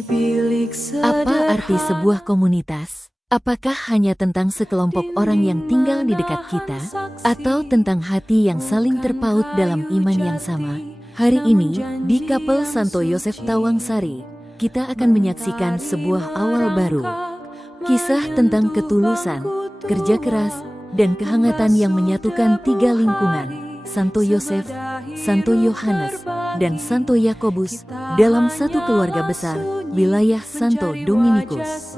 di bilik Apa arti sebuah komunitas? Apakah hanya tentang sekelompok orang yang tinggal di dekat kita, atau tentang hati yang saling terpaut dalam iman yang sama? Hari ini, di Kapel Santo Yosef Tawangsari, kita akan menyaksikan sebuah awal baru. Kisah tentang ketulusan, kerja keras, dan kehangatan yang menyatukan tiga lingkungan, Santo Yosef, Santo Yohanes, dan Santo Yakobus, dalam satu keluarga besar, wilayah Santo Dominikus.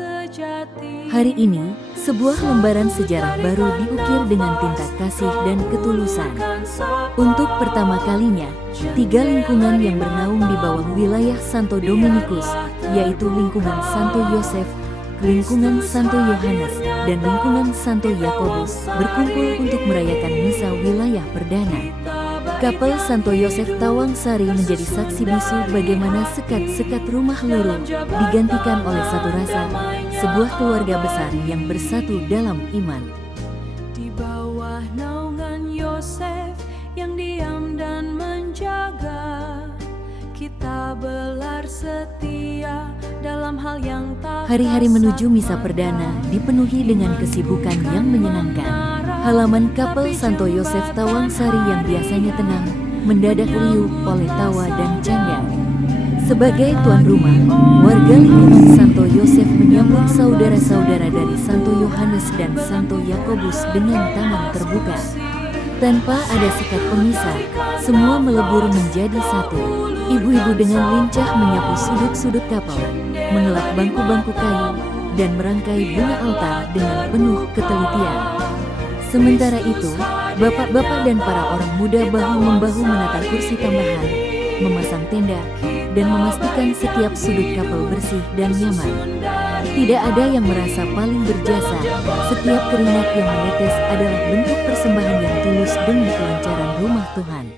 Hari ini, sebuah lembaran sejarah baru diukir dengan tinta kasih dan ketulusan. Untuk pertama kalinya, tiga lingkungan yang bernaung di bawah wilayah Santo Dominikus, yaitu lingkungan Santo Yosef, lingkungan Santo Yohanes, dan lingkungan Santo Yakobus, berkumpul untuk merayakan misa wilayah perdana. Kapel Santo Yosef Tawangsari menjadi saksi bisu bagaimana sekat-sekat rumah luruh digantikan oleh satu rasa, sebuah keluarga besar yang bersatu dalam iman. Di bawah naungan Yosef yang diam dan menjaga, kita belar setia dalam hal yang tak. Hari-hari menuju misa perdana dipenuhi dengan kesibukan yang menyenangkan. Halaman Kapel Santo Yosef Tawangsari yang biasanya tenang, mendadak riuh oleh tawa dan canda. Sebagai tuan rumah, warga lingkungan Santo Yosef menyambut saudara-saudara dari Santo Yohanes dan Santo Yakobus dengan tangan terbuka. Tanpa ada sekat pemisah, semua melebur menjadi satu. Ibu-ibu dengan lincah menyapu sudut-sudut kapel, mengelak bangku-bangku kayu, dan merangkai bunga altar dengan penuh ketelitian. Sementara itu, bapak-bapak dan para orang muda bahu-membahu menata kursi tambahan, memasang tenda, dan memastikan setiap sudut kapel bersih dan nyaman. Tidak ada yang merasa paling berjasa, setiap keringat yang menetes adalah bentuk persembahan yang tulus demi kelancaran rumah Tuhan.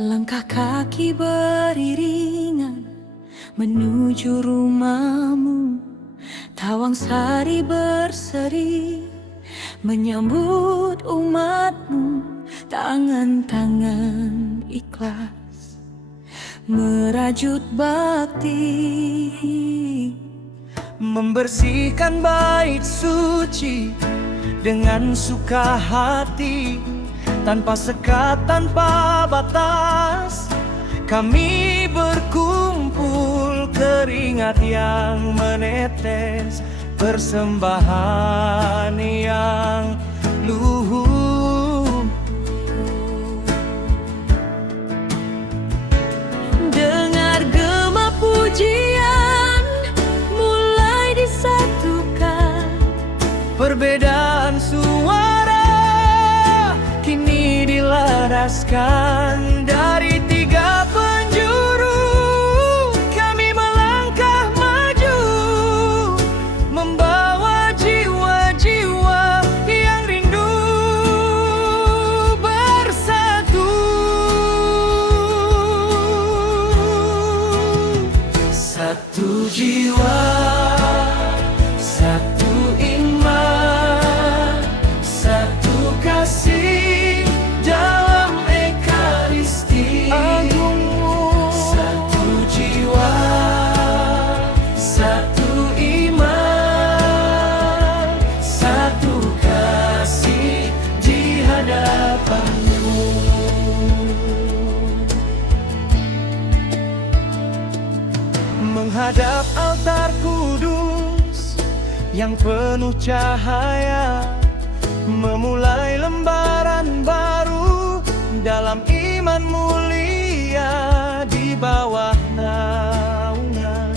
Langkah kaki beriringan menuju rumahmu, Tawangsari berseri menyambut umatmu. Tangan-tangan ikhlas merajut bakti, membersihkan bait suci dengan suka hati. Tanpa sekat, tanpa batas, kami berkumpul, keringat yang menetes, persembahan yang luhur. Dengar gema pujian mulai disatukan, perbedaan suara kini dilaraskan. Dari tiga penjuru kami melangkah maju, membawa jiwa-jiwa yang rindu bersatu. Satu jiwa, satu iman, satu kasih dalam ekaristi agungmu. Satu jiwa, satu iman, satu kasih di hadapanmu. Menghadap altar kudus yang penuh cahaya, memulai lembaran baru dalam iman mulia. Di bawah naungan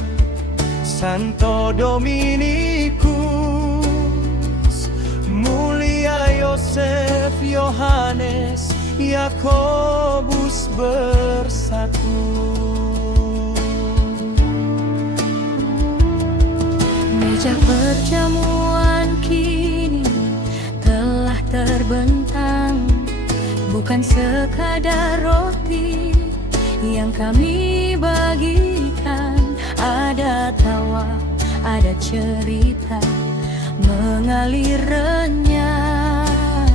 Santo Dominikus, mulia Yosef, Yohanes, Yakobus bersatu. Meja perjamuan kini telah terbentang, bukan sekadar roti yang kami bagikan. Ada tawa, ada cerita mengalir renyah,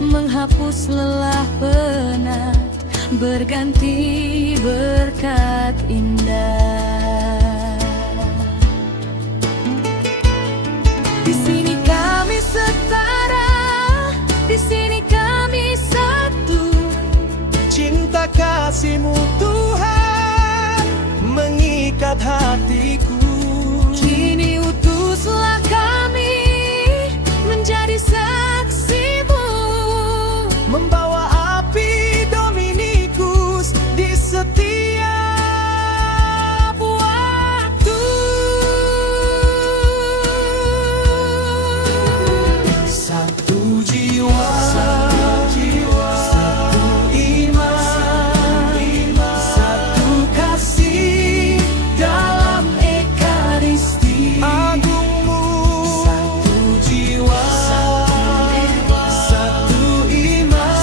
menghapus lelah penat, berganti berkat indah. Di sini kami setara, di sini kami satu. Cinta kasih-Mu Tuhan mengikat hatiku. Kini utuslah kami menjadi saksi-Mu, Membawa api Dominikus di setiap waktu. Satu jiwa, satu iman, satu kasih dalam ekaristi agungmu. Satu jiwa, satu iman,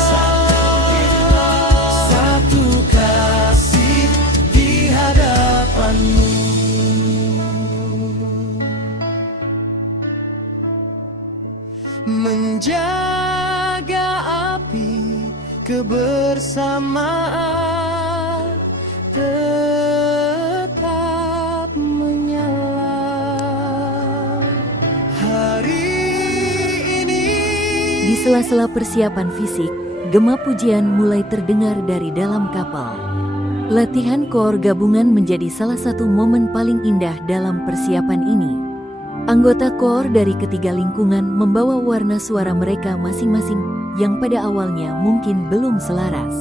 satu kasih di hadapan-Mu. Menjaga api kebersamaan tetap menyala. Hari ini Di sela-sela persiapan fisik, gema pujian mulai terdengar dari dalam kapal. Latihan koor gabungan menjadi salah satu momen paling indah dalam persiapan ini. Anggota koor dari ketiga lingkungan membawa warna suara mereka masing-masing yang pada awalnya mungkin belum selaras.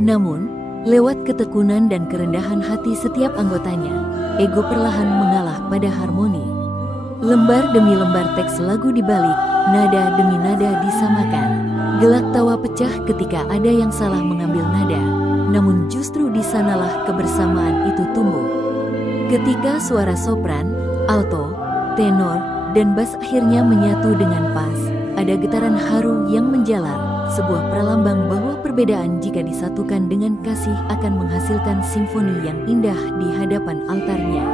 Namun, lewat ketekunan dan kerendahan hati setiap anggotanya, ego perlahan mengalah pada harmoni. Lembar demi lembar teks lagu dibalik, nada demi nada disamakan. Gelak tawa pecah ketika ada yang salah mengambil nada, namun justru di sanalah kebersamaan itu tumbuh. Ketika suara sopran, alto, tenor, dan bass akhirnya menyatu dengan pas, ada getaran haru yang menjalar, sebuah pralambang bahwa perbedaan jika disatukan dengan kasih akan menghasilkan simfoni yang indah di hadapan altarnya.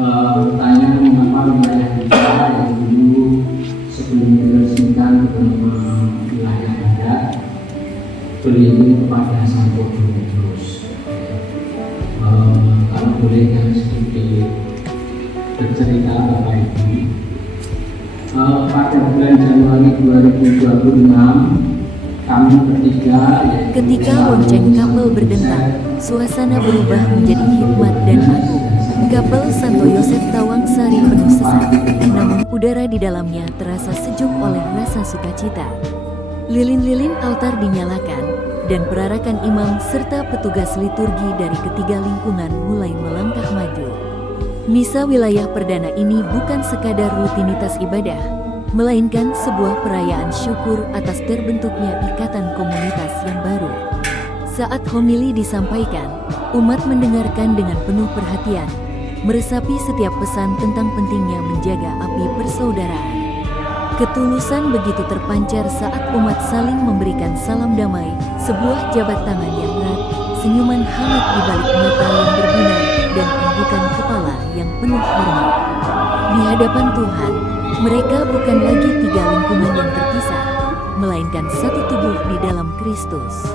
bertanya mengapa wilayah kita yang dulu sebelum diresmikan ke wilayah adat beriring kepada Sang Hyang Petrus. Kalau boleh yang sedikit bercerita Bapak Ibu, pada bulan Januari 2026 kami bertiga Ketika lonceng kapal berdentang, suasana berubah menjadi hikmat dan agung. Kapal Santo Yosef Tawang Sari penuh sesak, namun udara di dalamnya terasa sejuk oleh rasa sukacita. Lilin-lilin altar dinyalakan, dan perarakan imam serta petugas liturgi dari ketiga lingkungan mulai melangkah maju. Misa wilayah perdana ini bukan sekadar rutinitas ibadah, melainkan sebuah perayaan syukur atas terbentuknya ikatan komunitas yang baru. Saat homili disampaikan, umat mendengarkan dengan penuh perhatian, meresapi setiap pesan tentang pentingnya menjaga api persaudaraan. Ketulusan begitu terpancar saat umat saling memberikan salam damai, sebuah jabat tangan yang erat, senyuman hangat di balik mata yang berbinar, dan anggukan kepala yang penuh hormat. Di hadapan Tuhan, mereka bukan lagi tiga lingkungan yang terpisah, melainkan satu tubuh di dalam Kristus.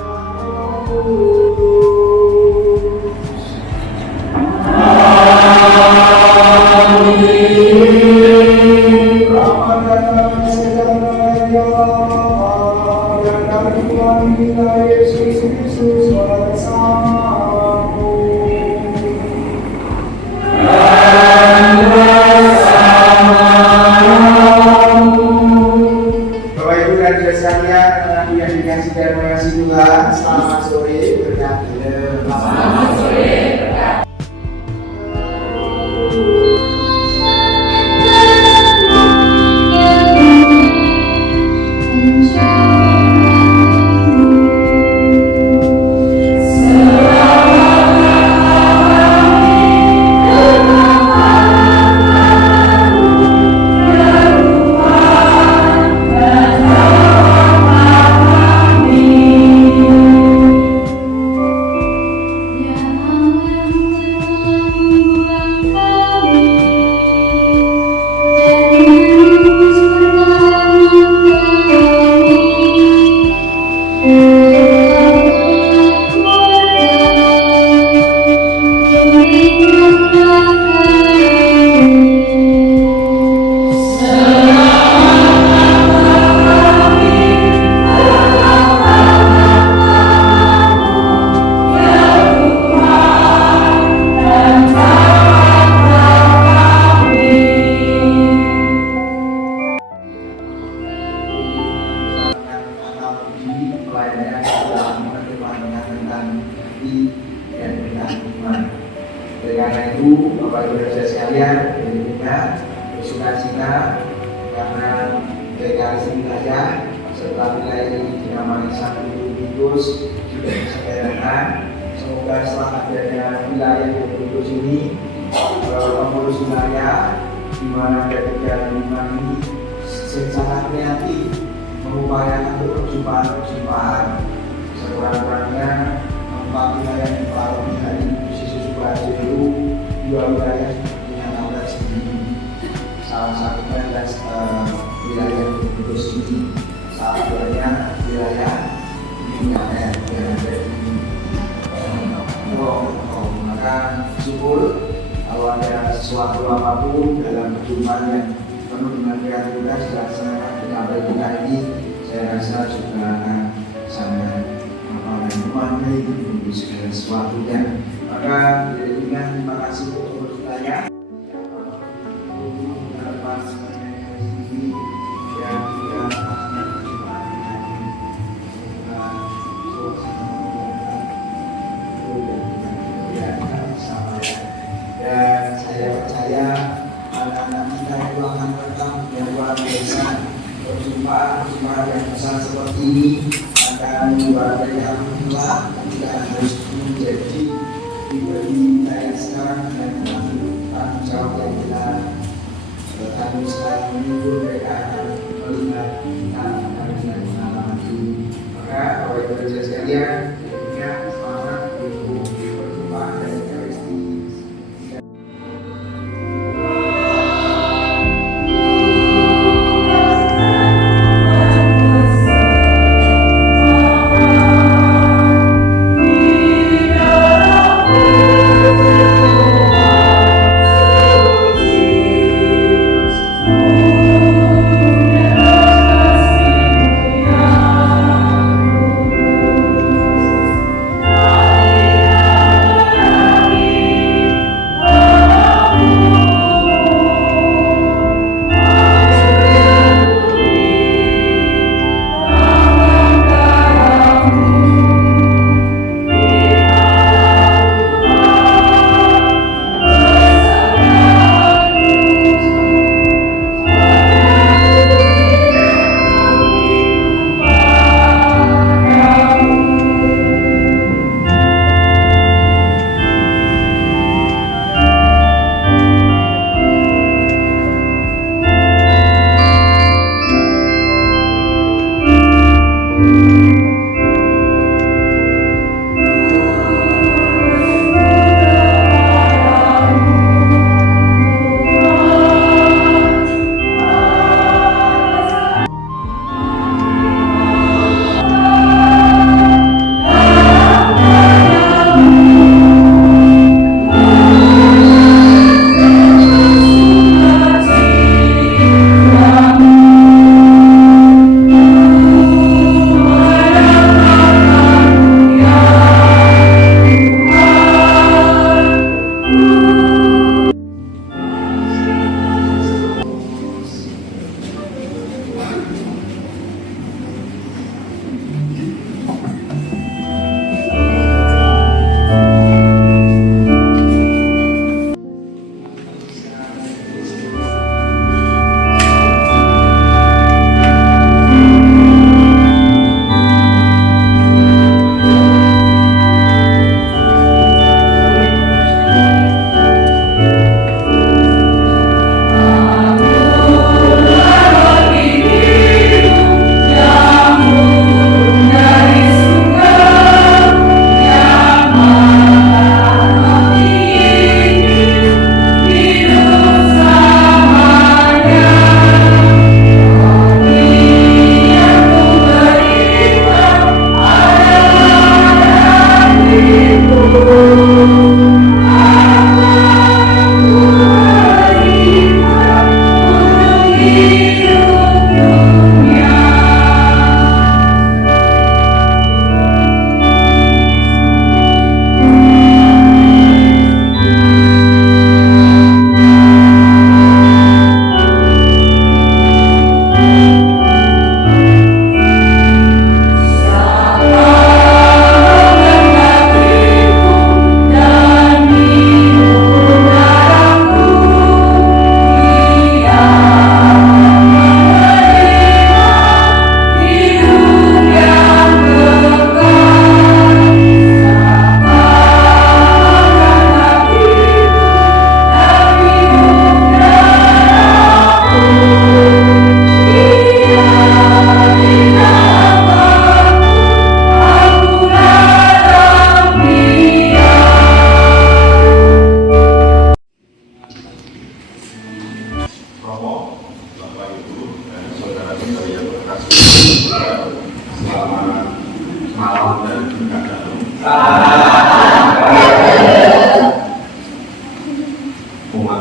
Selamat sore, berkat Selamat sore, berkat. Karena itu, Bapak Ibu dan Saudara sekalian, kita bersukacita karena deklarasi wilayah setelah wilayah ini dinamai Sang Hyang Petrus sudah disederhanakan. Semoga setelah adanya wilayah Petrus ini, pengurus wilayah di mana ada tiga lingkungan ini secara kreatif mengupayakan perjumpaan sekurang-kurangnya 4 wilayah di Palu hari itu 2 wilayah punya tablet sendiri. Salah satunya adalah wilayah Kudus ini, salah satunya wilayah Mingaer yang ada di maka syukur kalau ada sesuatu apapun dalam perjumpaan yang penuh dengan kreativitas dilaksanakan di tablet kita ini, saya rasa juga akan sangat memaknai untuk segala sesuatunya. Maka dengan terima kasih untuk bertanya. Dan saya percaya anak-anak kita itu akan tetap yang luar biasa. Perjumpaan yang besar seperti ini akan luar biasa pula kita harus menjadi diberi saya sekarang dan tanggung jawab yang kita tanggung sekarang menunggu mereka akan melihat kita akan melihat pengalaman ini. Maka Bapak Ibu dan Saudara sekalian, tentunya semangat untuk perjumpaan dan Ekaristi.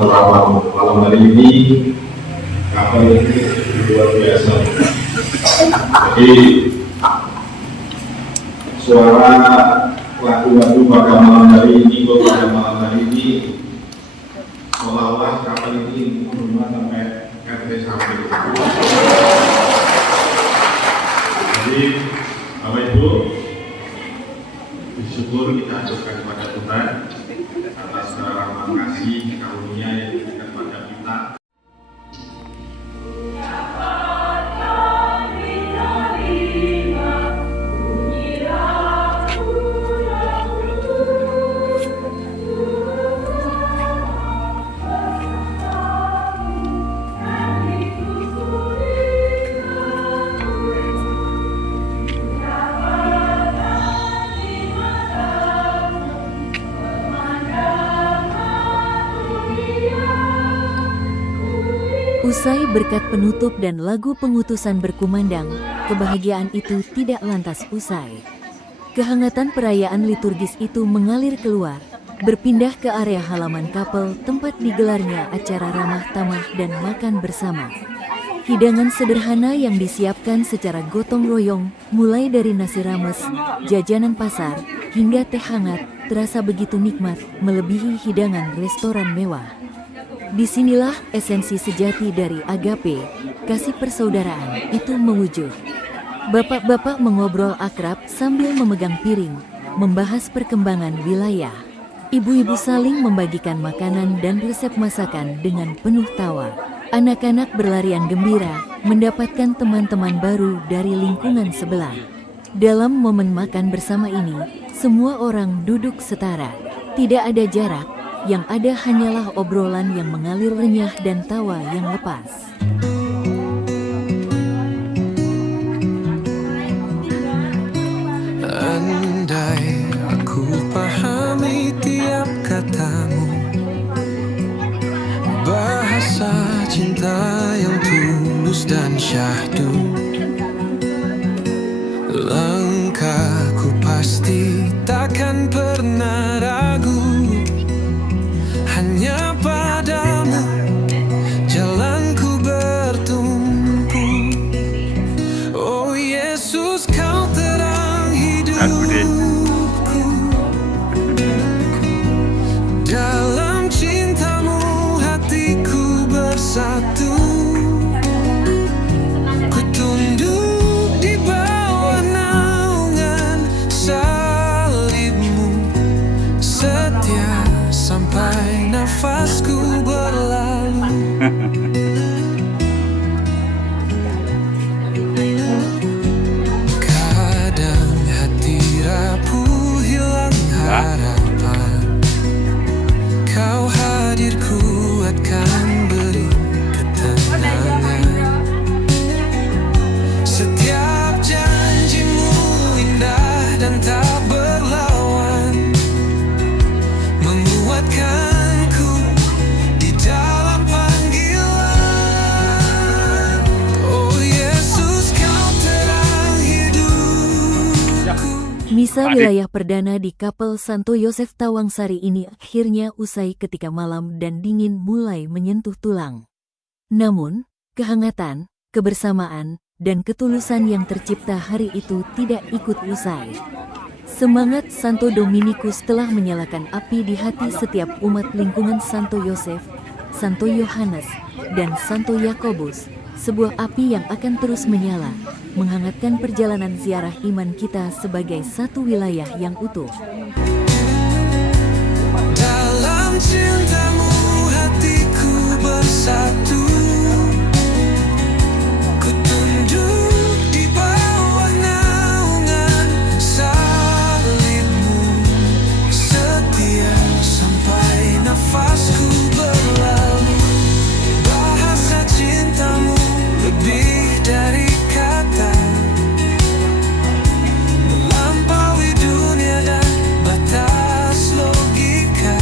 malam hari ini kapal ini luar biasa. Jadi suara lagu-lagu pada malam hari ini seolah-olah kapal ini rumah sampai RT sampai. Jadi Bapak Ibu, bersyukur kita ajukan kepada Tuhan atas rahmat kasih karunia yang diberikan kepada kita. Usai berkat penutup dan lagu pengutusan berkumandang, kebahagiaan itu tidak lantas usai. Kehangatan perayaan liturgis itu mengalir keluar, berpindah ke area halaman kapel tempat digelarnya acara ramah tamah dan makan bersama. Hidangan sederhana yang disiapkan secara gotong royong, mulai dari nasi rames, jajanan pasar, hingga teh hangat, terasa begitu nikmat, melebihi hidangan restoran mewah. Disinilah esensi sejati dari agape, kasih persaudaraan itu mewujud. Bapak-bapak mengobrol akrab sambil memegang piring, membahas perkembangan wilayah. Ibu-ibu saling membagikan makanan dan resep masakan dengan penuh tawa. Anak-anak berlarian gembira, mendapatkan teman-teman baru dari lingkungan sebelah. Dalam momen makan bersama ini, semua orang duduk setara. Tidak ada jarak. Yang ada hanyalah obrolan yang mengalir renyah dan tawa yang lepas. Andai aku pahami tiap katamu, bahasa cinta yang tulus dan syahdu, langkahku pasti takkan pernah ragu. Hanya padamu jalanku bertumpu. Oh Yesus, kau terang hidupku. Dalam cintamu hatiku bersatu. Ku tunduk di bawah naungan salibmu, setia sampai nafasku berlalu. Kadang hati rapuh hilang harapan, kau hadir kuatkan beri ketenangan. Setiap janjimu indah dan tak berlawan, menguatkanku di dalam panggilan. Oh Yesus, kau terang hidupku. Misa wilayah perdana di Kapel Santo Yosef Tawangsari ini akhirnya usai ketika malam dan dingin mulai menyentuh tulang. Namun, kehangatan, kebersamaan, dan ketulusan yang tercipta hari itu tidak ikut usai. Semangat Santo Dominikus telah menyalakan api di hati setiap umat lingkungan Santo Yosef, Santo Yohanes, dan Santo Yakobus, sebuah api yang akan terus menyala, menghangatkan perjalanan ziarah iman kita sebagai satu wilayah yang utuh. Dalam cintamu hatiku bersatu. Ku tunduk di bawah naungan salibmu, setia sampai nafasku berlalu. Bahasa cintamu lebih dari kata, melampaui dunia dan batas logika.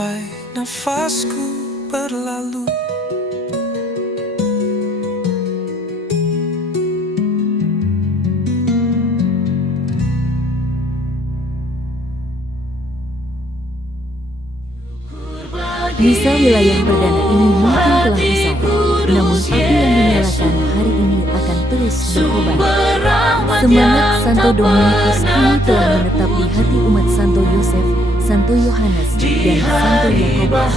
sampai nafasku berlalu. Misa wilayah perdana ini mungkin telah usai, namun api yang dinyalakan hari ini akan terus berkobar. Semangat Santo Dominikus ini telah menetap di hati umat Santo Yosef, Santo Yohanes, dan Santo Yakobus.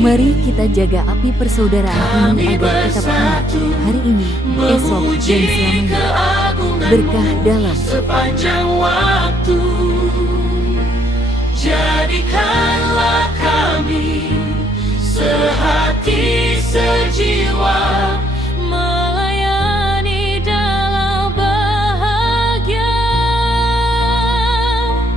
Mari kita jaga api persaudaraan ini agar tetap hangat hari ini, esok, dan selamanya. Berkah dalam sepanjang waktu. Jadikanlah kami sehati sejiwa, melayani dalam bahagia,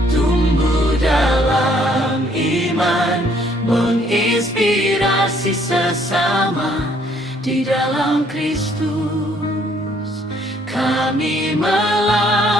tumbuh dalam iman, menginspirasi sesama di dalam Kristus. Kami melayani